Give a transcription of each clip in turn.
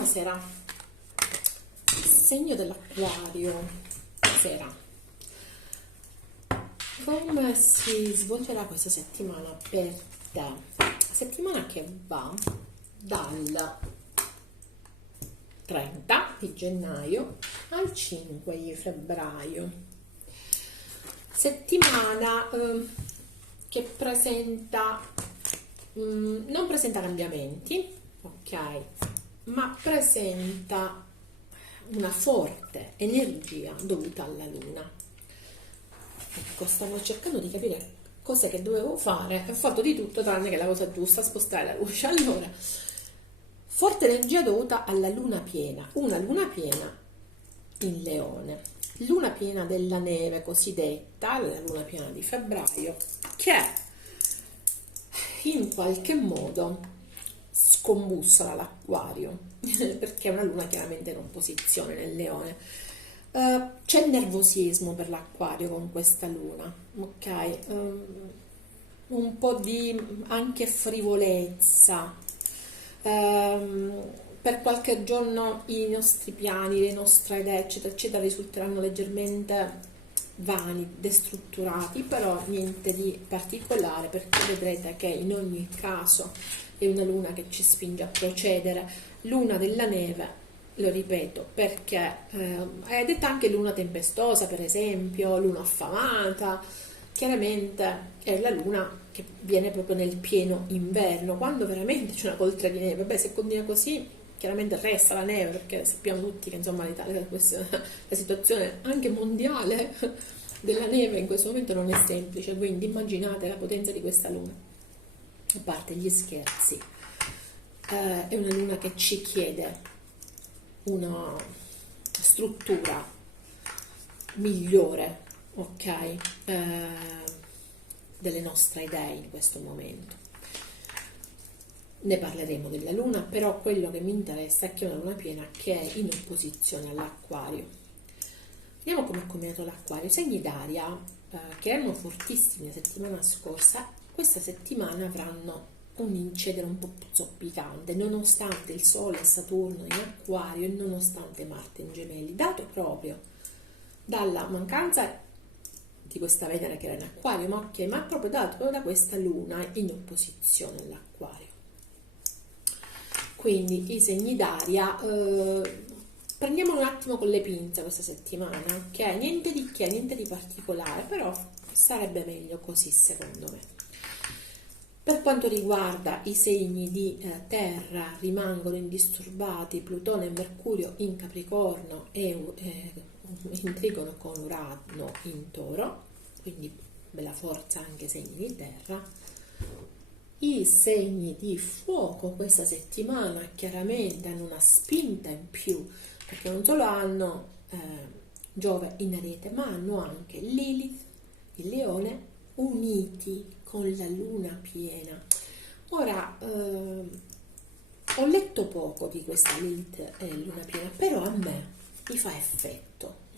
Buonasera, segno dell'Acquario, sera. Come si svolgerà questa settimana per te? Settimana che va dal 30 di gennaio al 5 di febbraio. Settimana che presenta, non presenta cambiamenti, ok, ma presenta una forte energia dovuta alla luna. Ecco, stavo cercando di capire cosa che dovevo fare, ho fatto di tutto tranne che la cosa giusta, spostare la luce. Allora, forte energia dovuta alla luna piena, una luna piena in Leone, luna piena della neve cosiddetta, la luna piena di febbraio, che in qualche modo scombussola l'Acquario perché è una luna chiaramente in opposizione nel Leone. C'è nervosismo per l'Acquario con questa luna, ok? Un po' di anche frivolezza. Per qualche giorno i nostri piani, le nostre idee eccetera eccetera risulteranno leggermente vani, destrutturati, però niente di particolare, perché vedrete che in ogni caso è una luna che ci spinge a procedere, luna della neve, lo ripeto, perché è detta anche luna tempestosa, per esempio, luna affamata. Chiaramente è la luna che viene proprio nel pieno inverno, quando veramente c'è una coltre di neve. Beh, se continua così chiaramente resta la neve, perché sappiamo tutti che insomma l'Italia, la situazione anche mondiale della neve in questo momento non è semplice, quindi immaginate la potenza di questa luna. A parte gli scherzi, è una luna che ci chiede una struttura migliore, ok, delle nostre idee in questo momento. Ne parleremo della luna, però quello che mi interessa è che è una luna piena che è in opposizione all'Acquario. Vediamo come ha combinato l'Acquario. Segni d'aria che erano fortissimi la settimana scorsa, questa settimana avranno un incedere un po' più zoppicante, nonostante il Sole e Saturno in Acquario e nonostante Marte in Gemelli, dato proprio dalla mancanza di questa Venere che era in Acquario, ma ok, ma proprio dato proprio da questa Luna in opposizione all'Acquario. Quindi i segni d'aria, prendiamolo un attimo con le pinze questa settimana, ok? Niente di che, niente di particolare, però sarebbe meglio così secondo me. Per quanto riguarda i segni di terra, rimangono indisturbati Plutone e Mercurio in Capricorno e in trigono con Urano in Toro, quindi bella forza anche segni di terra. I segni di fuoco questa settimana chiaramente hanno una spinta in più, perché non solo hanno Giove in Ariete, ma hanno anche Lilith, il Leone, uniti con la luna piena. Ora, ho letto poco di questa Lilith e luna piena, però a me mi fa effetto.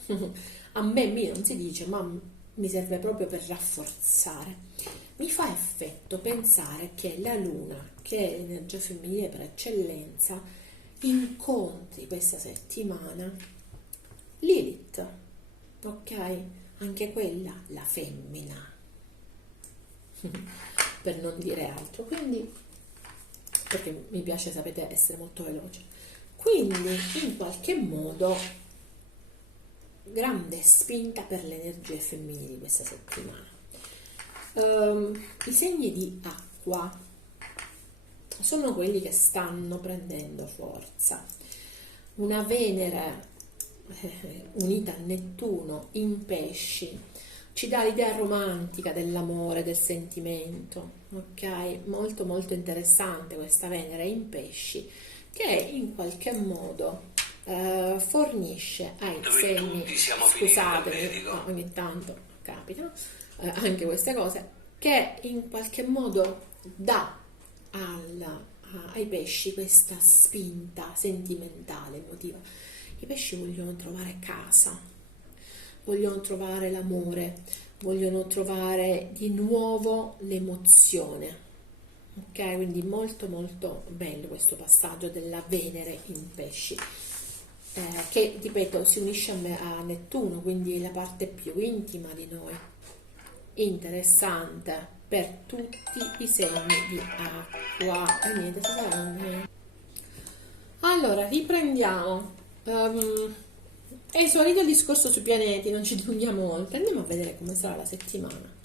A me non si dice, ma mi serve proprio per rafforzare. Mi fa effetto pensare che la luna, che è l'energia femminile per eccellenza, incontri questa settimana Lilith, ok? Anche quella, la femmina, per non dire altro. Quindi, perché mi piace, sapete, essere molto veloce. Quindi, in qualche modo, grande spinta per le energie femminili questa settimana. I segni di acqua sono quelli che stanno prendendo forza. Una Venere unita a Nettuno in Pesci ci dà l'idea romantica dell'amore, del sentimento, ok? Molto molto interessante questa Venere in Pesci, che in qualche modo fornisce ai segni, scusatemi, ogni tanto capitano anche queste cose, che in qualche modo dà ai pesci questa spinta sentimentale, emotiva. I pesci vogliono trovare casa, vogliono trovare l'amore, vogliono trovare di nuovo l'emozione, ok? Quindi molto molto bello questo passaggio della Venere in pesci, che ripeto si unisce a Nettuno, quindi la parte più intima di noi, interessante per tutti i segni di acqua. E niente, allora riprendiamo. È esaurito il discorso sui pianeti, non ci dilunghiamo oltre, andiamo a vedere come sarà la settimana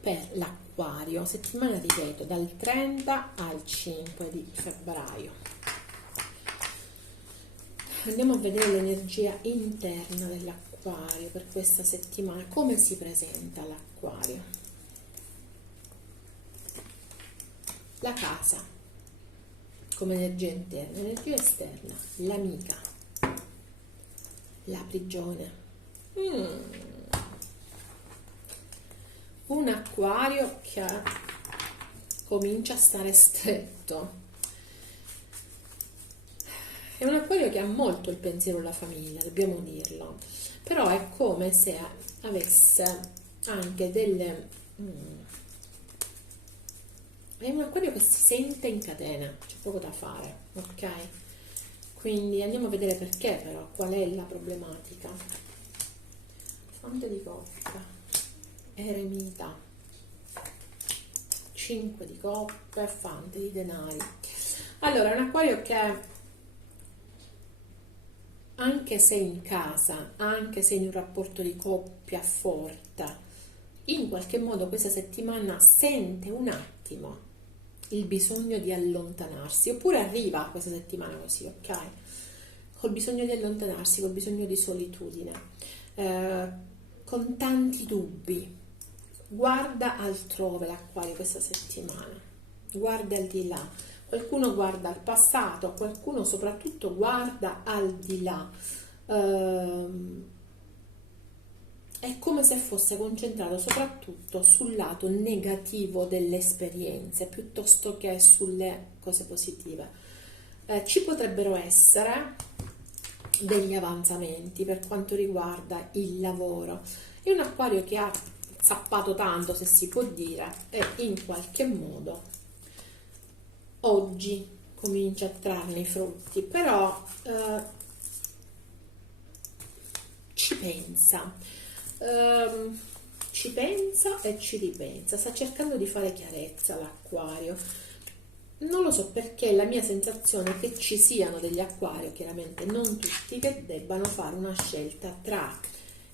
per l'Acquario, settimana ripeto dal 30 al 5 di febbraio. Andiamo a vedere l'energia interna dell'Acquario per questa settimana, come si presenta l'Acquario. La casa come energia interna, energia esterna, l'amica, la prigione. Un acquario che comincia a stare stretto. È un acquario che ha molto il pensiero alla famiglia, dobbiamo dirlo, però è come se avesse anche delle... È un acquario che si sente in catena, c'è poco da fare, ok? Quindi andiamo a vedere perché però, qual è la problematica. Fante di coppe, eremita, 5 di coppe, fante di denari. Allora, è un acquario che anche se in casa, anche se in un rapporto di coppia forte, in qualche modo questa settimana sente un attimo il bisogno di allontanarsi, oppure arriva questa settimana così, ok? Col bisogno di allontanarsi, col bisogno di solitudine, con tanti dubbi. Guarda altrove l'Acquario questa settimana, guarda al di là. Qualcuno guarda al passato, qualcuno soprattutto guarda al di là. È come se fosse concentrato soprattutto sul lato negativo delle esperienze piuttosto che sulle cose positive. Ci potrebbero essere degli avanzamenti per quanto riguarda il lavoro. È un acquario che ha zappato tanto, se si può dire, e in qualche modo oggi comincia a trarne i frutti, però ci pensa. Ci pensa e ci ripensa, sta cercando di fare chiarezza l'Acquario. Non lo so perché la mia sensazione è che ci siano degli Acquario, chiaramente non tutti, che debbano fare una scelta tra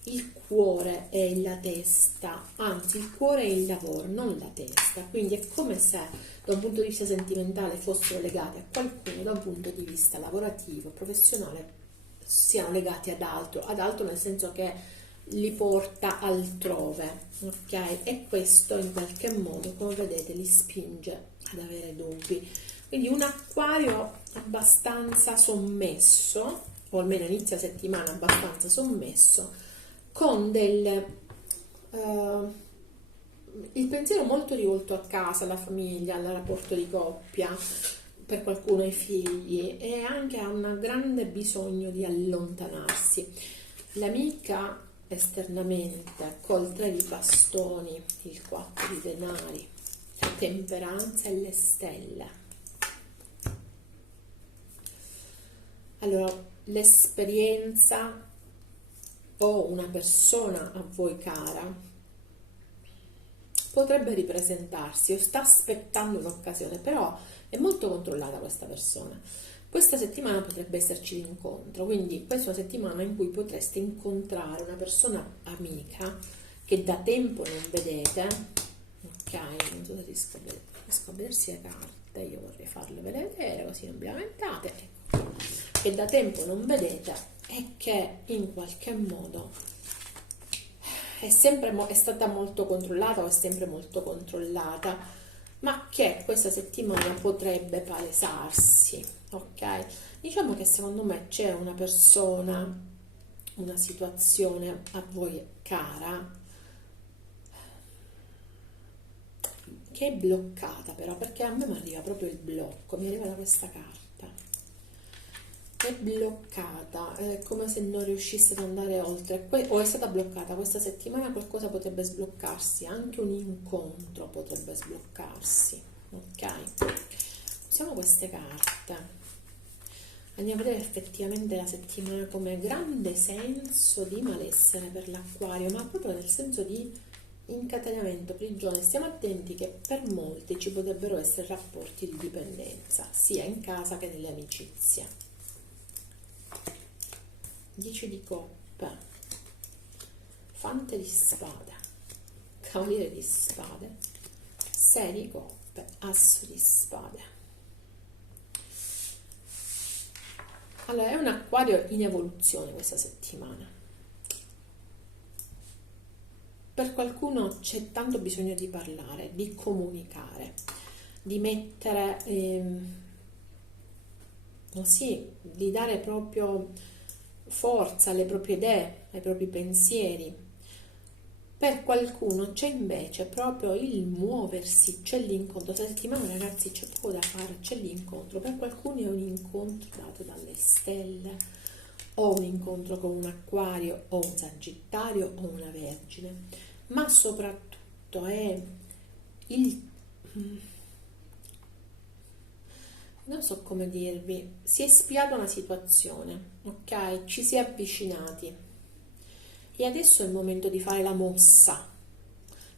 il cuore e la testa, anzi il cuore e il lavoro, non la testa. Quindi è come se da un punto di vista sentimentale fossero legati a qualcuno, da un punto di vista lavorativo, professionale siano legati ad altro nel senso che li porta altrove, ok? E questo in qualche modo, come vedete, li spinge ad avere dubbi. Quindi un acquario abbastanza sommesso, o almeno inizia settimana abbastanza sommesso, con il pensiero molto rivolto a casa, alla famiglia, al rapporto di coppia, per qualcuno ai figli, e anche ha un grande bisogno di allontanarsi. L'amica esternamente col 3 di bastoni, il 4 di denari, la temperanza e le stelle. Allora, l'esperienza o una persona a voi cara potrebbe ripresentarsi o sta aspettando un'occasione, però è molto controllata questa persona. Questa settimana potrebbe esserci l'incontro, quindi questa è una settimana in cui potreste incontrare una persona amica che da tempo non vedete, ok? Non so se riesco a vedersi le carte, io vorrei farle vedere così non vi lamentate, ecco, che da tempo non vedete e che in qualche modo è stata molto controllata o è sempre molto controllata, ma che questa settimana potrebbe palesarsi, ok? Diciamo che secondo me c'è una persona, una situazione a voi cara che è bloccata, però, perché a me mi arriva proprio il blocco, mi arriva da questa carta. È bloccata, è come se non riuscisse ad andare oltre, o è stata bloccata questa settimana. Qualcosa potrebbe sbloccarsi, anche un incontro potrebbe sbloccarsi, ok? Usiamo queste carte. Andiamo a vedere effettivamente la settimana come grande senso di malessere per l'Acquario, ma proprio nel senso di incatenamento, prigione. Stiamo attenti che per molti ci potrebbero essere rapporti di dipendenza, sia in casa che nelle amicizie. 10 di coppe, fante di spade, cavaliere di spade, 6 di coppe, asso di spade. Allora, è un acquario in evoluzione questa settimana. Per qualcuno c'è tanto bisogno di parlare, di comunicare, di mettere, di dare proprio forza alle proprie idee, ai propri pensieri. Per qualcuno c'è invece proprio il muoversi, c'è l'incontro. Questa settimana, ragazzi, c'è poco da fare, c'è l'incontro. Per qualcuno è un incontro dato dalle stelle, o un incontro con un acquario, o un sagittario, o una vergine. Ma soprattutto è il... non so come dirvi, si è spiata una situazione, ok? Ci si è avvicinati. E adesso è il momento di fare la mossa.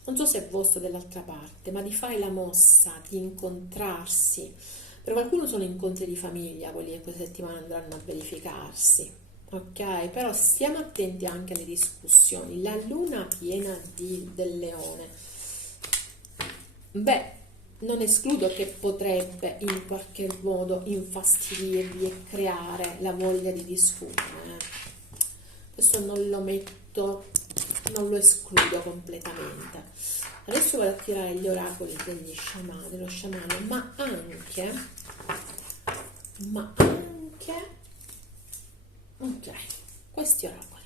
Non so se è vostro dall'altra parte, ma di fare la mossa, di incontrarsi. Per qualcuno sono incontri di famiglia, quelli che questa settimana andranno a verificarsi, ok? Però stiamo attenti anche alle discussioni. La luna piena del leone. Beh, non escludo che potrebbe in qualche modo infastidirvi e creare la voglia di discutere. Questo non lo metto, non lo escludo completamente. Adesso vado a tirare gli oracoli dello sciamano, ma anche, ok, questi oracoli.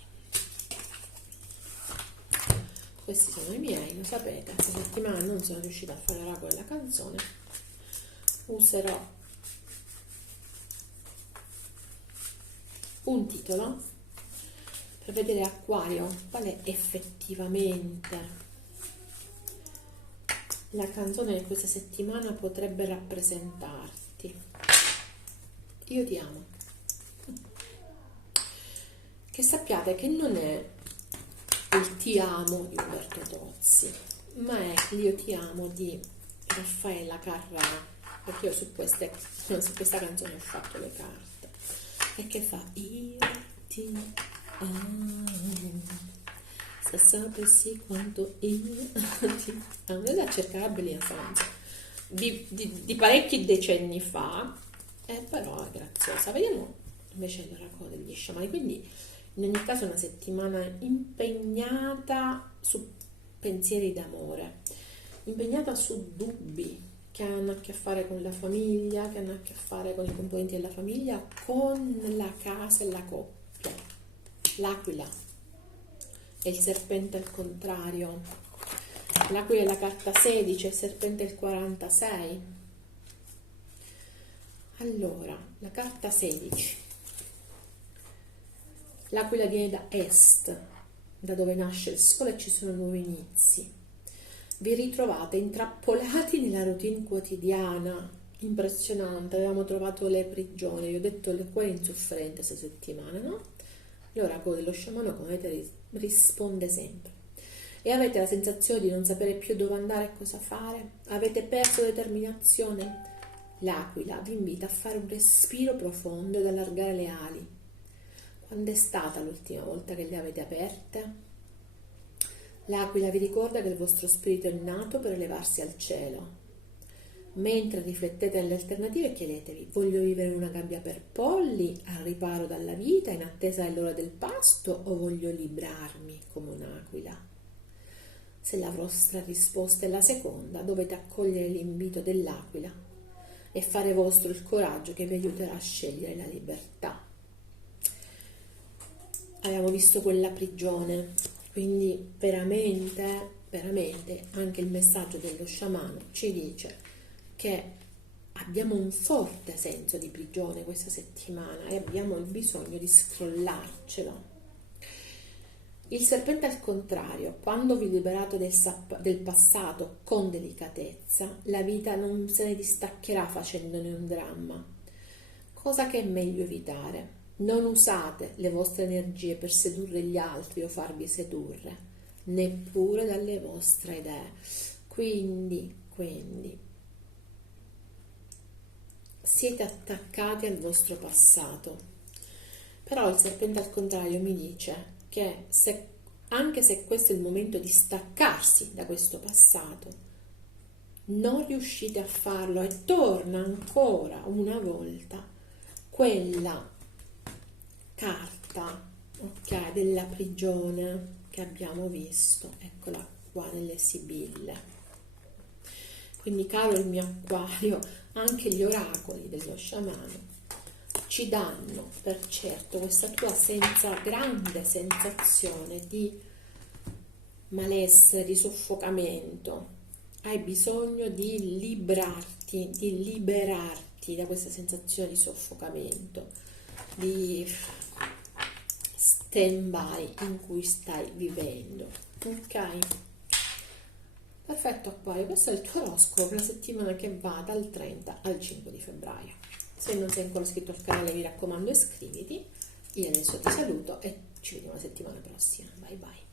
Questi sono i miei, lo sapete, questa settimana non sono riuscita a fare l'oracolo della canzone. Userò un titolo per vedere Acquario qual è effettivamente la canzone che questa settimana potrebbe rappresentarti. Io ti amo. Che sappiate che non è il ti amo di Umberto Tozzi, ma è l'Io ti amo di Raffaella Carrà, perché io su questa canzone ho fatto le carte, e che fa io ti se sapessi quanto io ti amo. Andate a cercare la bellina di parecchi decenni fa, però è graziosa. Vediamo invece l'oracolo degli sciamani. Quindi in ogni caso è una settimana impegnata su pensieri d'amore, impegnata su dubbi che hanno a che fare con la famiglia, che hanno a che fare con i componenti della famiglia, con la casa e la coppia. L'aquila e il serpente al contrario. L'aquila è la carta 16, il serpente è il 46. Allora, la carta 16. L'aquila viene da est, da dove nasce il sole e ci sono nuovi inizi. Vi ritrovate intrappolati nella routine quotidiana, impressionante. Avevamo trovato le prigioni, vi ho detto le cuore insofferenti questa settimana, no? L'oracolo dello sciamano, come vedete, risponde sempre. E avete la sensazione di non sapere più dove andare e cosa fare? Avete perso determinazione? L'aquila vi invita a fare un respiro profondo ed allargare le ali. Quando è stata l'ultima volta che le avete aperte? L'aquila vi ricorda che il vostro spirito è nato per elevarsi al cielo. Mentre riflettete nelle alternative, chiedetevi: voglio vivere in una gabbia per polli, al riparo dalla vita, in attesa dell'ora del pasto, o voglio librarmi come un'aquila? Se la vostra risposta è la seconda, dovete accogliere l'invito dell'aquila e fare vostro il coraggio che vi aiuterà a scegliere la libertà. Abbiamo visto quella prigione, quindi veramente anche il messaggio dello sciamano ci dice che abbiamo un forte senso di prigione questa settimana e abbiamo il bisogno di scrollarcelo. Il serpente al contrario, quando vi liberate del passato con delicatezza, la vita non se ne distaccherà facendone un dramma, cosa che è meglio evitare. Non usate le vostre energie per sedurre gli altri o farvi sedurre, neppure dalle vostre idee. Quindi, siete attaccati al vostro passato. Però il serpente al contrario mi dice che anche se questo è il momento di staccarsi da questo passato, non riuscite a farlo e torna ancora una volta quella carta, ok, della prigione che abbiamo visto, eccola qua nelle sibille. Quindi, caro il mio acquario, anche gli oracoli dello sciamano ci danno per certo questa tua grande sensazione di malessere, di soffocamento. Hai bisogno di liberarti da questa sensazione di soffocamento, di stand-by in cui stai vivendo. Ok? Perfetto Acquario, questo è il tuo oroscopo per la settimana che va dal 30 al 5 di febbraio. Se non sei ancora iscritto al canale, mi raccomando, iscriviti. Io adesso ti saluto e ci vediamo la settimana prossima. Bye bye.